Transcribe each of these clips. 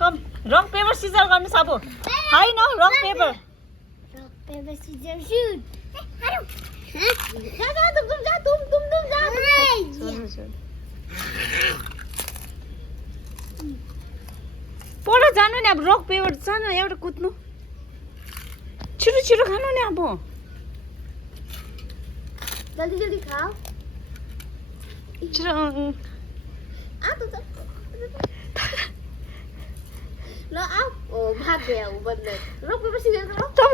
कम rock paper Caesar गर्नु अब होइन रक पेपर सिजर सुट पर जानु नि अब रक पेपर जानु एउटा कुद्नु छिटो छिटो खानु नि अब जल्दी जल्दी खाओ छिटो ल आओ ओ भाग गया वो बंदर रक पेपर सिजर करो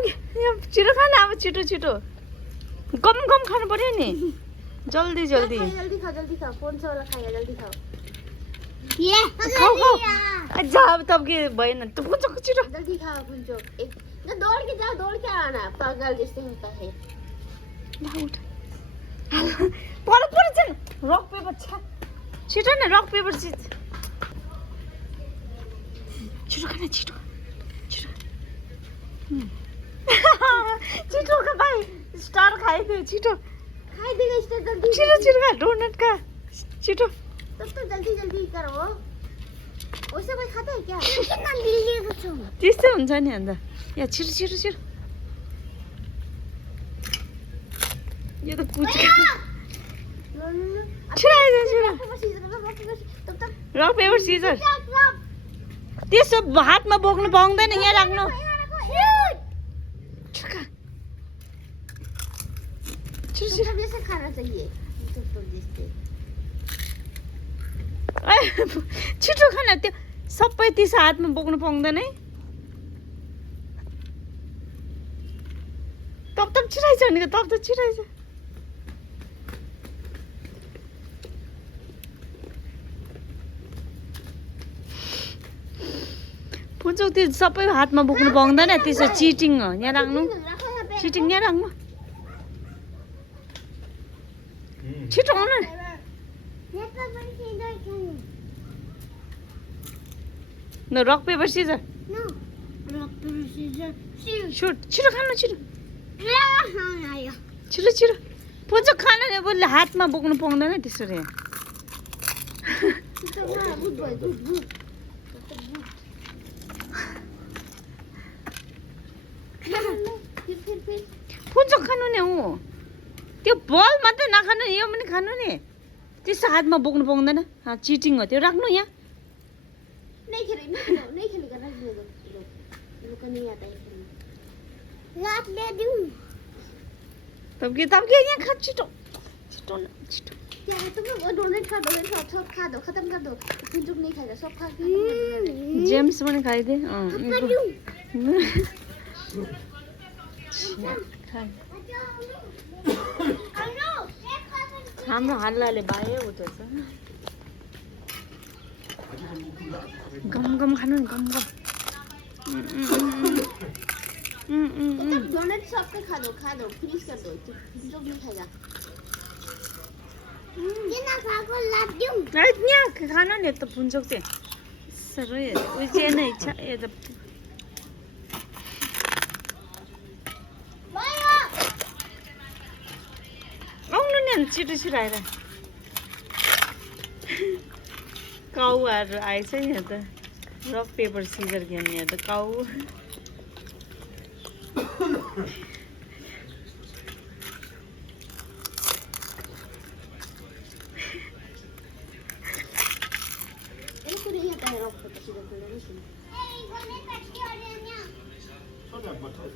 छिटो खानु अब छिटो छिटो कम कम खानु पर्यो नि जल्दी जल्दी जल्दी खाओ फोन से वाला खाएगा जल्दी खाओ खाऊ खाऊ जा अब तब के भएन त कुछ छिटो जल्दी खाओ कुंजो एक ना दौड़ के आना पागल जैसे होता है ला उठ पर पर चल रक पेपर छिटो न रक पेपर छिटो खाना छिटो छिटो छिटो खा भाइ स्टार खाइदियो छिटो खाइदेगा स्टार जल्दी छिटो छिटो खा डोनट खा छिटो तब तो जल्दी करो वैसे कोई खाता है क्या कितना दिल्ली को छो त्यस्तै हुन्छ नि अन्त या छिटो छिटो छिटो यो त कुछ छिटो रक पेपर सिजर त्यसो हातमा बोक्नु पाउँदैन यहाँ राख्नु जैसे खाना चाहिए छिटो खान त्यो सबै त्यसो हातमा बोक्नु पाउँदैन है तप छिराइछ नि तप छिराइछ पुन्छौ त्यो सबै हातमा बोक्नु पाउँदैन त्यसो चिटिङ हो यहाँ राख्नु चिटिङ यहाँ राख्नु छिटो आउनु न रक पेपर सिजर सुट छिटो खानु छिटो छिटो छिटो पुन्छौ खानु नि बोल्ने हातमा बोक्नु पाउँदैन त्यसरी पुन्छौ खानु नि हो त्यो बल मात्रै नखानु यो पनि खानु नि त्यस्तो हातमा बोक्नु पाउँदैन चिटिङ हो त्यो राख्नु यहाँ नहीं खेलेगा रख दो लोग नहीं आता है रात ले दूं तब के यहाँ खा छिटो छिटो न छिटो क्या है तुम वो डोनेट खा सब खा दो खत्म कर दो फिर जो नहीं खाएगा सब खा जेम्स पनि खाइदे हाम्रो हल्लाले भायो उतो छ गम गम खानु नि गम गम डोनेट सब खा दो फ्रीज कर दो जो नहीं खाएगा कितना खाको ला दूं यहाँ खानु नि त पुन्छौ चाहिँ सबै उयो चाहिँ नै इच्छा ए त आउनु नि छिटो छिटो आएर काउहरू आएछ यहाँ त रक पेपर सिजर खेल्ने यहाँ त काउ Son las matas,